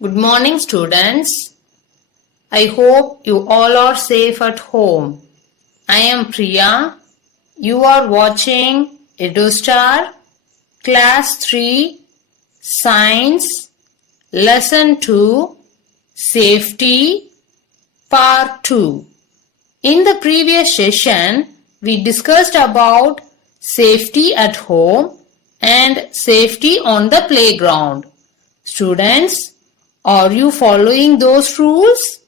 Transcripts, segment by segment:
Good morning, students. I hope you all are safe at home. I am Priya. You are watching EduStar Class 3 Science Lesson 2 Safety Part 2. In the previous session, we discussed about safety at home and safety on the playground. Students, are you following those rules?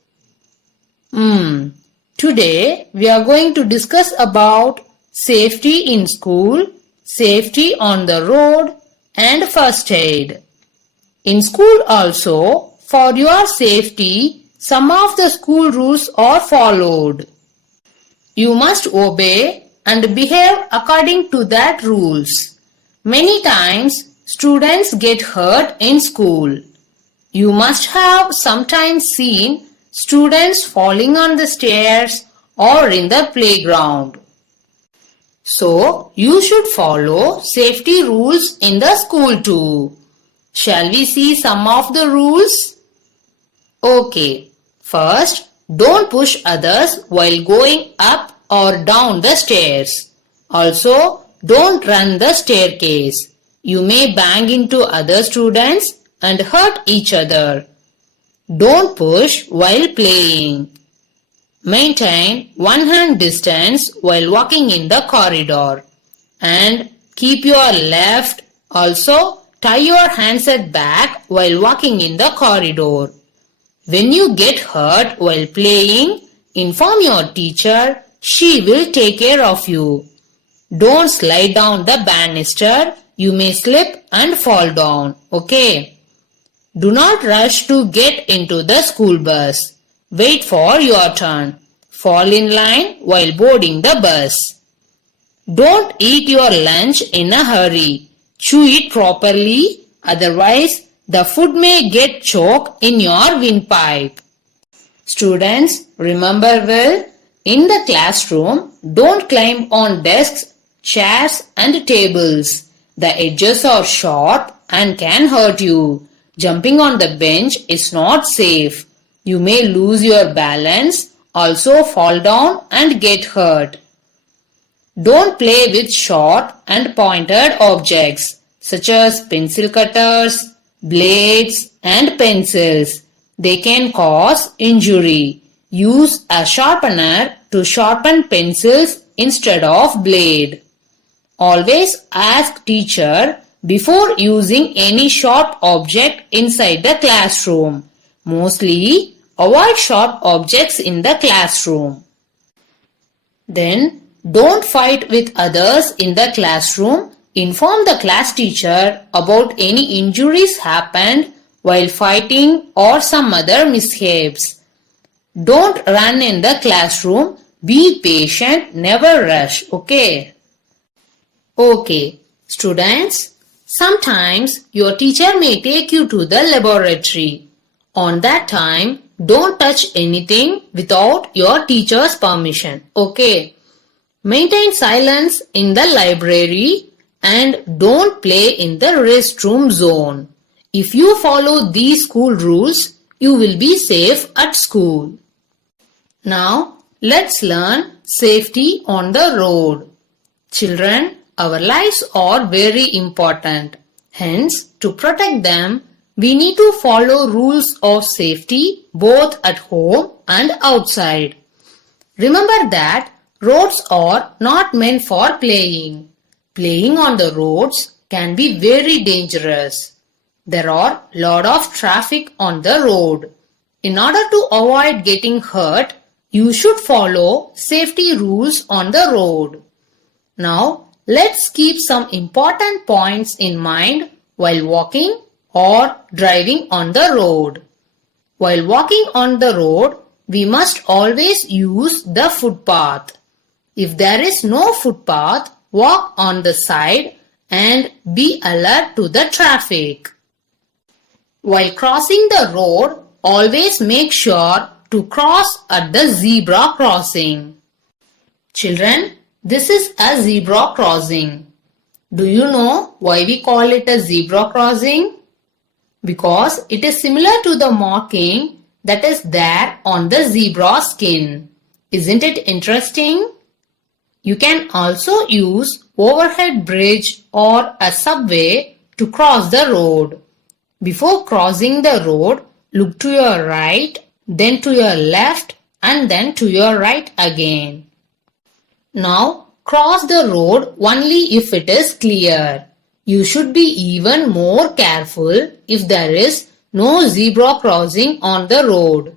Today we are going to discuss about safety in school, safety on the road and first aid. In school also, for your safety, some of the school rules are followed. You must obey and behave according to that rules. Many times students get hurt in school. You must have sometimes seen students falling on the stairs or in the playground. So, you should follow safety rules in the school too. Shall we see some of the rules? Okay. First, don't push others while going up or down the stairs. Also, don't run the staircase. You may bang into other students and hurt each other. Don't push while playing. Maintain one hand distance while walking in the corridor. And keep your left. Also, tie your hands at back while walking in the corridor. When you get hurt while playing, inform your teacher. She will take care of you. Don't slide down the banister. You may slip and fall down. Okay? Do not rush to get into the school bus. Wait for your turn. Fall in line while boarding the bus. Don't eat your lunch in a hurry. Chew it properly, otherwise the food may get choked in your windpipe. Students, remember well, in the classroom, don't climb on desks, chairs and tables. The edges are sharp and can hurt you. Jumping on the bench is not safe. You may lose your balance, also fall down and get hurt. Don't play with sharp and pointed objects such as pencil cutters, blades and pencils. They can cause injury. Use a sharpener to sharpen pencils instead of blade. Always ask teacher before using any sharp object inside the classroom. Mostly, avoid sharp objects in the classroom. Then, don't fight with others in the classroom. Inform the class teacher about any injuries happened while fighting or some other mishaps. Don't run in the classroom. Be patient, never rush, okay? Okay, students, sometimes your teacher may take you to the laboratory. On that time, don't touch anything without your teacher's permission, okay? Maintain silence in the library and don't play in the restroom zone. If you follow these school rules, you will be safe at school. Now, let's learn safety on the road. Children, our lives are very important. Hence, to protect them, we need to follow rules of safety both at home and outside. Remember that roads are not meant for playing. Playing on the roads can be very dangerous. There are a lot of traffic on the road. In order to avoid getting hurt, you should follow safety rules on the road. Now, let's keep some important points in mind while walking or driving on the road. While walking on the road, we must always use the footpath. If there is no footpath, walk on the side and be alert to the traffic. While crossing the road, always make sure to cross at the zebra crossing. Children, this is a zebra crossing. Do you know why we call it a zebra crossing? because it is similar to the marking that is there on the zebra skin. Isn't it interesting? You can also use overhead bridge or a subway to cross the road. Before crossing the road, look to your right, then to your left, and then to your right again. Now, cross the road only if it is clear. You should be even more careful if there is no zebra crossing on the road.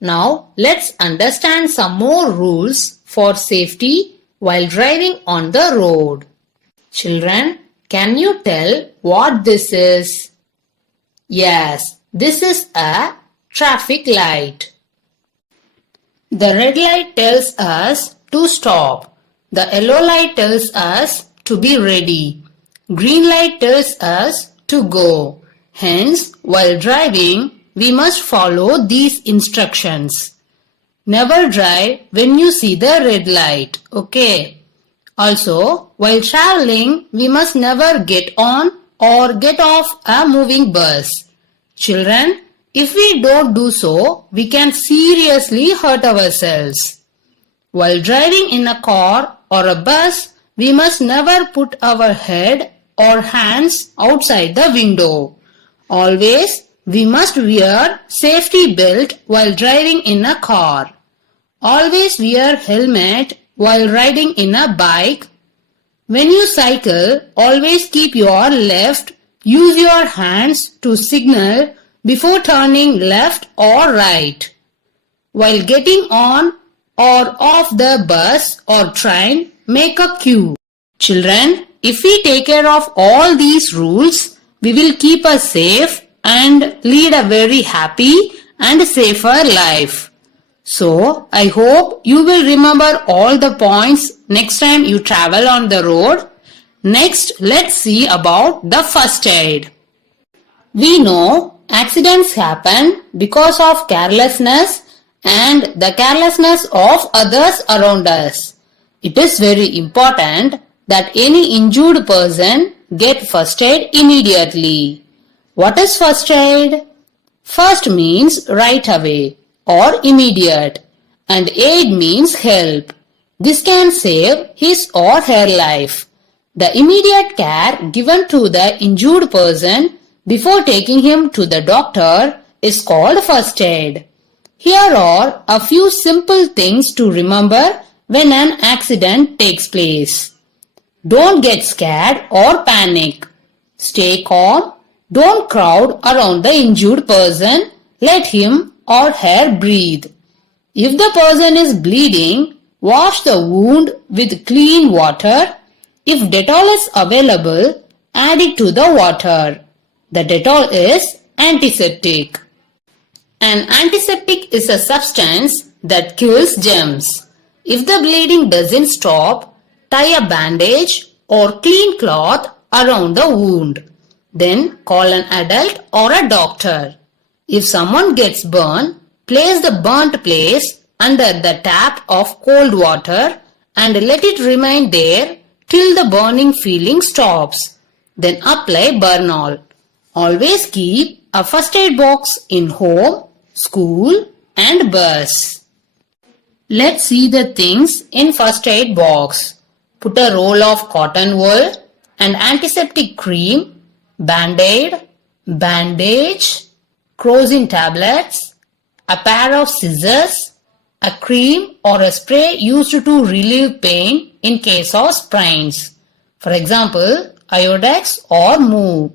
Now, let's understand some more rules for safety while driving on the road. Children, can you tell what this is? Yes, this is a traffic light. The red light tells us to stop. The yellow light tells us to be ready. Green light tells us to go. Hence, while driving, we must follow these instructions. Never drive when you see the red light. Okay. Also, while traveling, we must never get on or get off a moving bus. Children, if we don't do so, we can seriously hurt ourselves. While driving in a car or a bus, we must never put our head or hands outside the window. Always, we must wear safety belt while driving in a car. Always wear helmet while riding in a bike. When you cycle, always keep your left. Use your hands to signal before turning left or right. While getting on or off the bus or train, make a queue. Children, if we take care of all these rules, we will keep us safe and lead a very happy and safer life. So, I hope you will remember all the points next time you travel on the road. Next, let's see about the first aid. We know accidents happen because of carelessness and the carelessness of others around us. It is very important that any injured person get first aid immediately. What is first aid? First means right away or immediate, and aid means help. This can save his or her life. The immediate care given to the injured person before taking him to the doctor is called first aid. Here are a few simple things to remember when an accident takes place. Don't get scared or panic. Stay calm. Don't crowd around the injured person. Let him or her breathe. If the person is bleeding, wash the wound with clean water. If Dettol is available, add it to the water. The Dettol is antiseptic. An antiseptic is a substance that kills germs. If the bleeding doesn't stop, tie a bandage or clean cloth around the wound. Then call an adult or a doctor. If someone gets burned, place the burnt place under the tap of cold water and let it remain there till the burning feeling stops. Then apply Burnol. Always keep a first aid box in home, school and bus. Let's see the things in first aid box. Put a roll of cotton wool and antiseptic cream, band-aid, bandage, crocin tablets, a pair of scissors, a cream or a spray used to relieve pain in case of sprains. For example, Iodex or Move.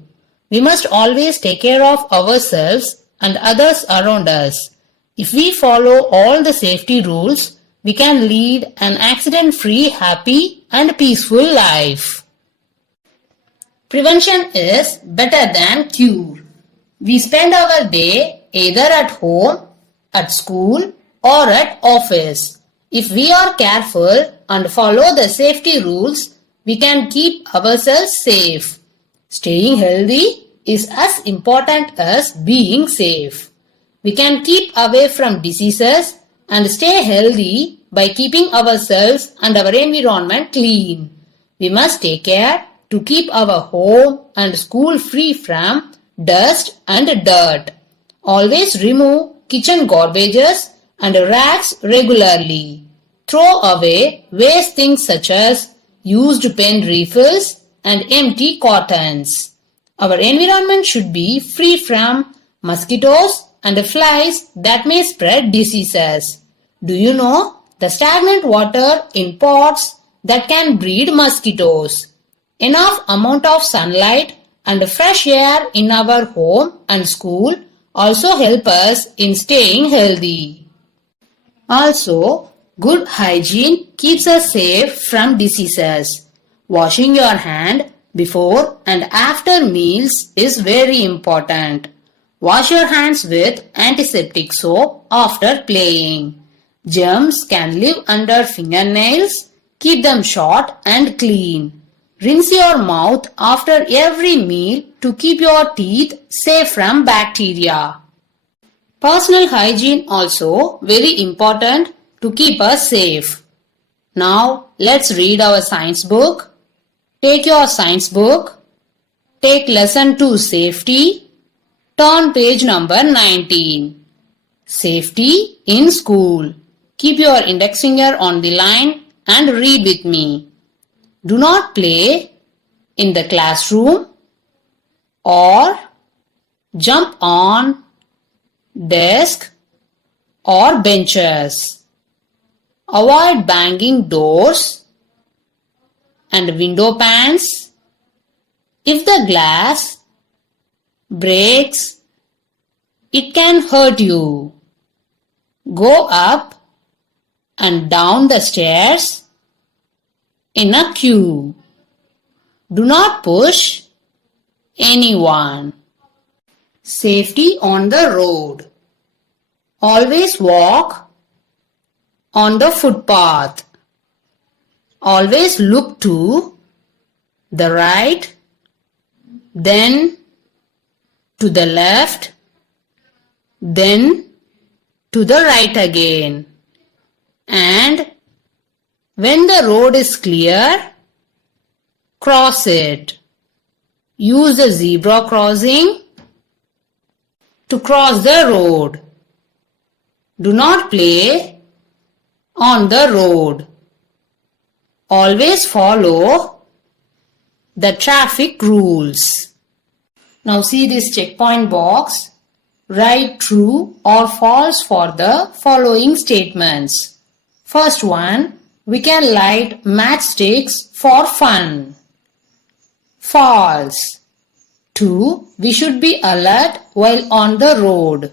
We must always take care of ourselves and others around us. If we follow all the safety rules, we can lead an accident-free, happy and peaceful life. Prevention is better than cure. We spend our day either at home, at school or at office. If we are careful and follow the safety rules, we can keep ourselves safe. Staying healthy is as important as being safe. We can keep away from diseases and stay healthy by keeping ourselves and our environment clean. We must take care to keep our home and school free from dust and dirt. Always remove kitchen garbages and rags regularly. Throw away waste things such as used pen refills and empty cartons. Our environment should be free from mosquitoes and flies that may spread diseases. Do you know the stagnant water in pots that can breed mosquitoes? Enough amount of sunlight and fresh air in our home and school also help us in staying healthy. Also, good hygiene keeps us safe from diseases. Washing your hand before and after meals is very important. Wash your hands with antiseptic soap after playing. Germs can live under fingernails. Keep them short and clean. Rinse your mouth after every meal to keep your teeth safe from bacteria. Personal hygiene also very important to keep us safe. Now let's read our science book. Take your science book. Take lesson 2 safety. Turn page number 19. Safety in school. Keep your index finger on the line and read with me. Do not play in the classroom or jump on desk or benches. Avoid banging doors and window pans. If the glass breaks, it can hurt you. Go up and down the stairs in a queue. Do not push anyone. Safety on the road. Always walk on the footpath. Always look to the right, then to the left, then to the right again. And when the road is clear, cross it. Use the zebra crossing to cross the road. Do not play on the road. Always follow the traffic rules. Now see this checkpoint box. Write true or false for the following statements. First one, we can light matchsticks for fun. False. 2. We should be alert while on the road.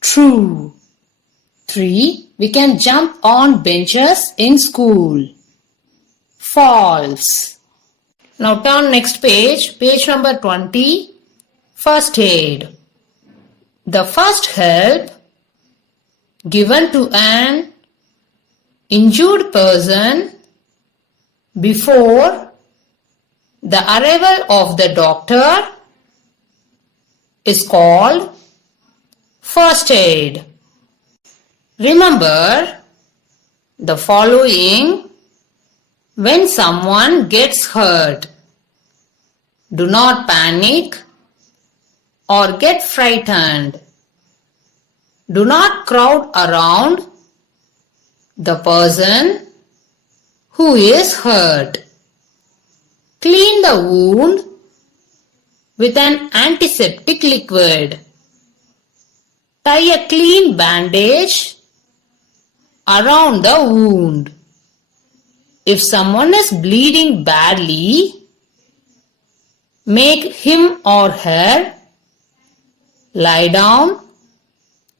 True. 3. We can jump on benches in school. False. Now turn next page, page number 20. First aid. The first help given to an injured person before the arrival of the doctor is called first aid. Remember the following when someone gets hurt. Do not panic or get frightened. Do not crowd around the person who is hurt. Clean the wound with an antiseptic liquid. Tie a clean bandage around the wound. If someone is bleeding badly, make him or her lie down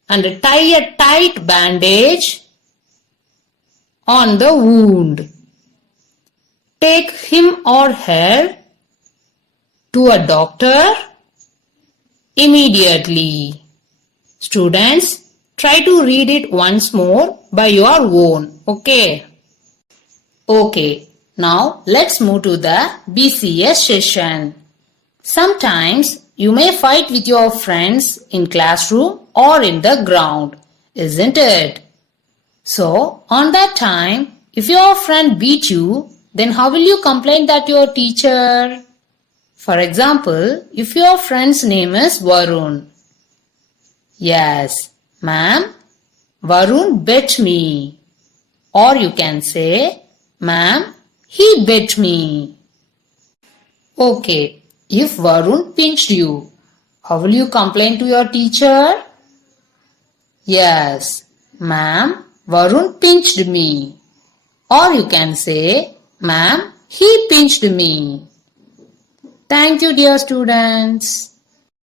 and tie a tight bandage on the wound. Take him or her to a doctor immediately. Students, try to read it once more by your own. Okay. Okay. Now let's move to the BCS session. Sometimes you may fight with your friends in classroom or in the ground, isn't it? So on that time, if your friend beat you, then how will you complain that your teacher? For example, if your friend's name is Varun. Yes, ma'am, Varun bet me. Or you can say, ma'am, he bet me. Okay, if Varun pinched you, how will you complain to your teacher? Yes, ma'am, Varun pinched me. Or you can say, ma'am, he pinched me. Thank you, dear students.